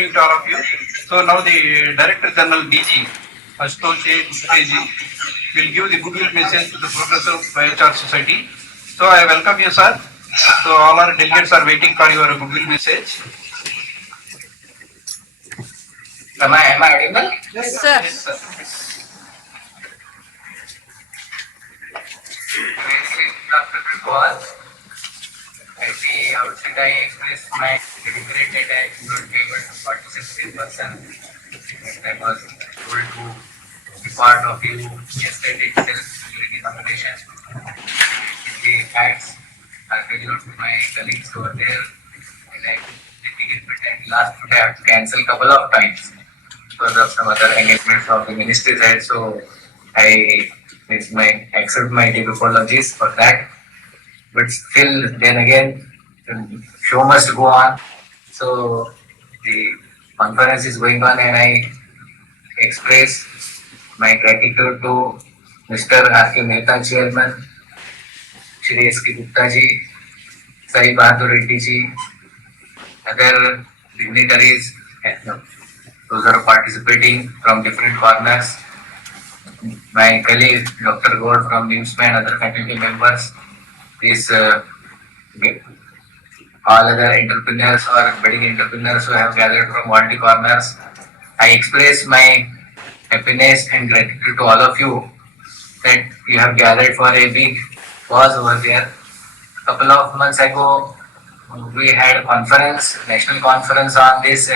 evening to all of you. So now the Director General DG, Ashutosh A.Murkute will give the goodwill message to the Progressive Biochar Society. So I welcome you, sir. So all our delegates are waiting for your goodwill message. Am I audible? Yes, sir. Yes, sir. At the outset, I expressed my regret that I could not be able to participate in person. I was told to be part of you yesterday itself during the invitation. The facts are very known to my colleagues over there, and I didn't get attend. Last week I have to cancel a couple of times because of some other engagements of the ministry side. So I accept my deep apologies for that. But still, then again, the show must go on. So the conference is going on, and I express my gratitude to Mr. R.K. Mehta, Chairman, Shri S.K. Gupta ji, Sai Bahadur Reddy ji, other dignitaries, those are participating from different corners. My colleague Dr. Gold from nimsme and other faculty members, these all other entrepreneurs or budding entrepreneurs who have gathered from all the corners. I express my happiness and gratitude to all of you that you have gathered for a big cause over there. A couple of months ago, we had a conference, national conference on this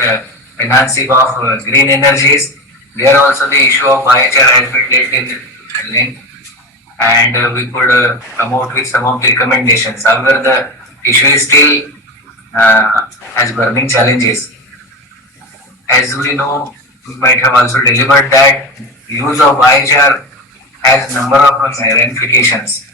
financing of green energies. There also the issue of biochar has been dealt in length, and we could come out with some of the recommendations. However, the issue is still has burning challenges. As we know, we might have also delivered that use of biochar has a number of ramifications.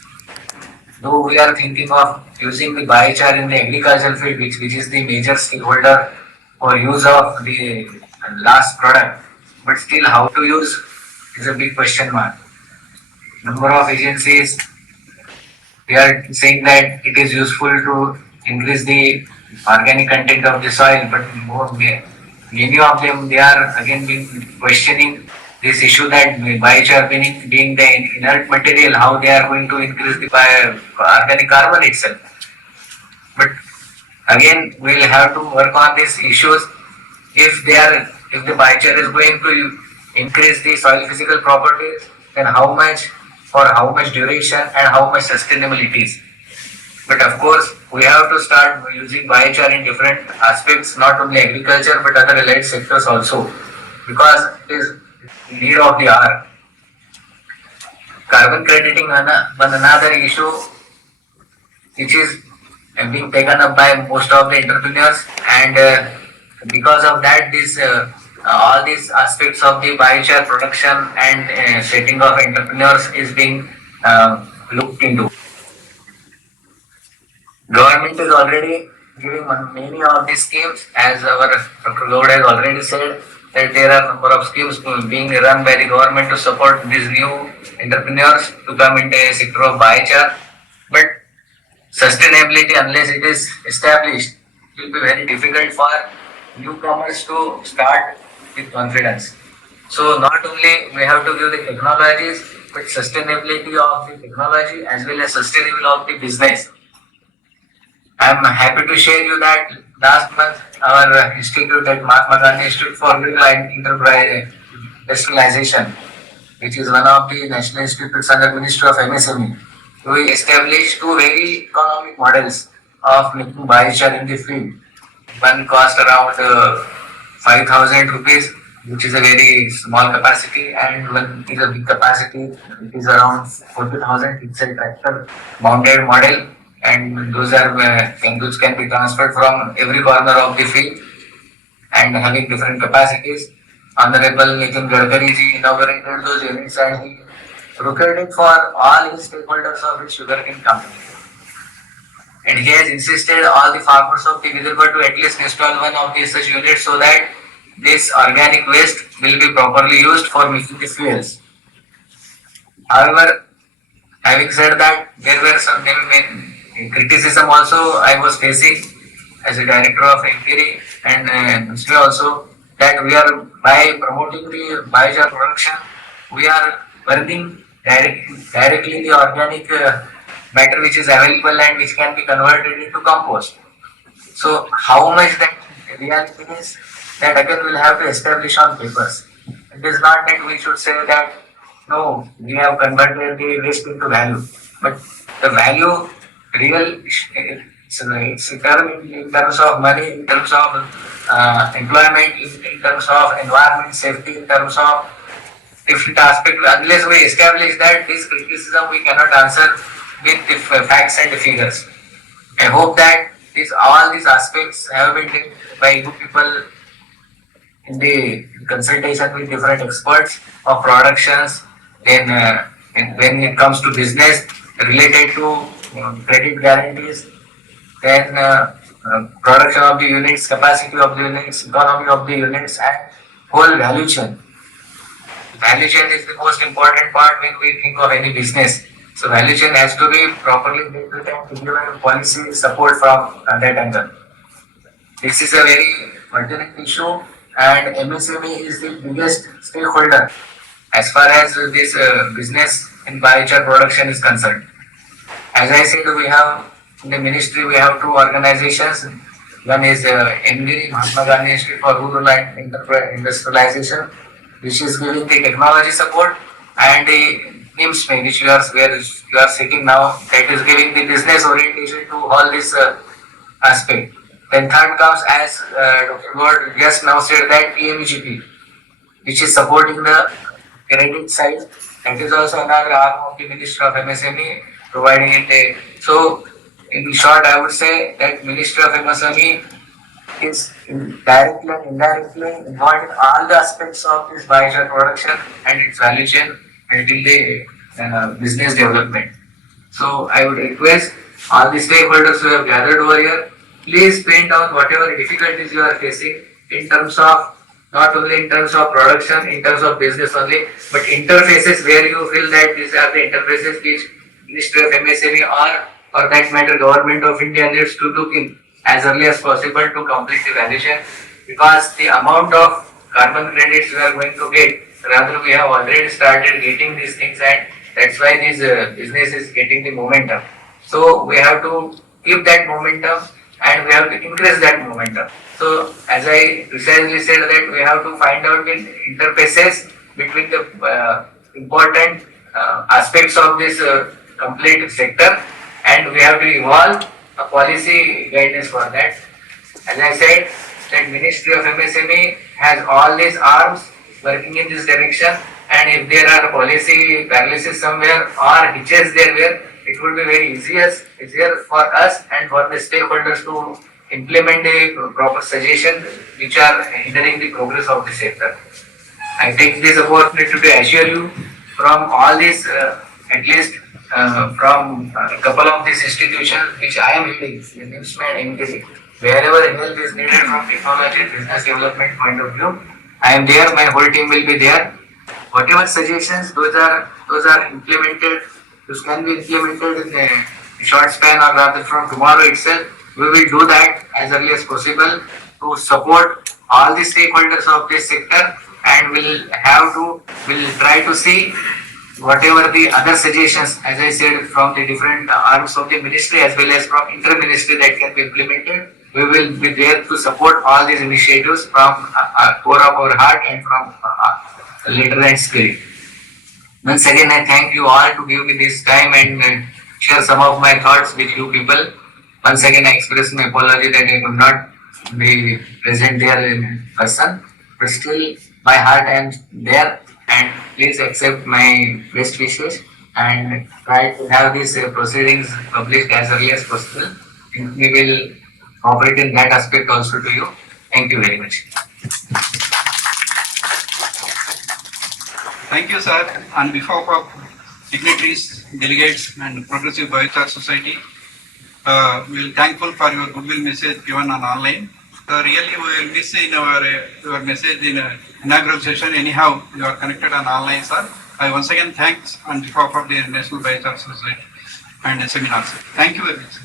Though we are thinking of using the biochar in the agricultural field, which is the major stakeholder for use of the last product, but still how to use is a big question mark. Number of agencies, they are saying that it is useful to increase the organic content of the soil, but many of them, they are again questioning this issue that biochar being the inert material, how they are going to increase the organic carbon itself. But again, we will have to work on these issues. If the biochar is going to increase the soil physical properties, then how much, for how much duration, and how much sustainable it is. But of course, we have to start using biochar in different aspects, not only agriculture but other related sectors also, because it is need of the hour. Carbon crediting one another issue which is being taken up by most of the entrepreneurs, and because of that, this all these aspects of the biochar production and setting of entrepreneurs is being looked into. Government is already giving many of these schemes, as our Dr. Lord has already said that there are number of schemes being run by the government to support these new entrepreneurs to come into a sector of biochar. But sustainability, unless it is established, it will be very difficult for newcomers to start with confidence. So not only we have to give the technologies, but sustainability of the technology as well as sustainability of the business. I am happy to share you that last month our institute at Mahatma Gandhi Institute for Agricultural Enterprise Industrialization, which is one of the national institutes under Ministry of MSME, we established two very economic models of making biochar in the field. One cost around 5,000 rupees, which is a very small capacity, and one is a big capacity, it is around 40,000. It's a tractor mounted model, and those are which can be transferred from every corner of the field and having different capacities. Honorable Nitin Gadkari ji inaugurated those units, and he procured for all his stakeholders of his sugarcane company. And he has insisted all the farmers of the Vidarbha to at least install one of these such units so that this organic waste will be properly used for making the fuels. However, having said that, there were some criticism also I was facing as a director of inquiry and NIMSME also, that we are, by promoting the biochar production, we are burning directly the organic matter which is available and which can be converted into compost. So how much that reality is, that again we'll have to establish on papers. It is not that we should say that no, we have converted the waste into value, but the value real, it's a term in terms of money, in terms of employment, in terms of environment safety, in terms of different aspects. Unless we establish that, this criticism we cannot answer with the facts and the figures. I hope that all these aspects have been taken by you people in the consultation with different experts of productions. Then, when it comes to business related to credit guarantees, then production of the units, capacity of the units, economy of the units, and whole value chain. Value chain is the most important part when we think of any business. So value chain has to be properly built and to give a policy support from that angle. This is a very pertinent issue, and MSME is the biggest stakeholder as far as this business in biochar production is concerned. As I said, we have in the ministry we have two organizations. One is NGIRI, Mahatma Gandhi Institute for Rural and Industrialization, which is giving the technology support, and the nimsme, which where you are sitting now, that is giving the business orientation to all this aspect. Then third comes, as Dr. God just now said, that PMGP, which is supporting the credit side. That is also another arm of the Ministry of MSME, providing it. So, in short, I would say that Ministry of MSME is directly and indirectly involved in all the aspects of this biochar production and its value chain until the business development. So I would request all the stakeholders who have gathered over here, please paint down whatever difficulties you are facing in terms of, not only in terms of production, in terms of business only, but interfaces where you feel that these are the interfaces which Ministry of MSME or for that matter Government of India needs to look in as early as possible to complete the value chain, because the amount of carbon credits we are going to get, rather we have already started getting these things, and that's why this business is getting the momentum. So we have to keep that momentum and we have to increase that momentum. So as I precisely said, that we have to find out the interfaces between the important aspects of this complete sector, and we have to evolve a policy guidance for that. As I said, that Ministry of MSME has all these arms working in this direction, and if there are policy paralysis somewhere or hitches there where, it would be very easier for us and for the stakeholders to implement a proper suggestion which are hindering the progress of the sector. I take this opportunity to assure you from all these, at least from a couple of these institutions which I am heading, nimsme and NGIRI, wherever help is needed from technology and business development point of view, I am there, my whole team will be there. Whatever suggestions, those are implemented, those can be implemented in a short span or rather from tomorrow itself. We will do that as early as possible to support all the stakeholders of this sector, and we'll try to see whatever the other suggestions, as I said, from the different arms of the ministry as well as from inter-ministry that can be implemented. We will be there to support all these initiatives from core of our heart and from letter and spirit. Once again, I thank you all to give me this time and share some of my thoughts with you people. Once again, I express my apology that I could not be present there in person, but still my heart I am there, and please accept my best wishes and try to have these proceedings published as early as possible. We will operate in that aspect also to you. Thank you very much. Thank you, sir. On behalf of dignitaries, delegates, and Progressive Biochar Society, we are thankful for your goodwill message given on online. Really, we will miss in your message in inaugural session. Anyhow, you are connected on online, sir. I once again thanks on behalf of the National Biochar Society and the seminar. Thank you very much.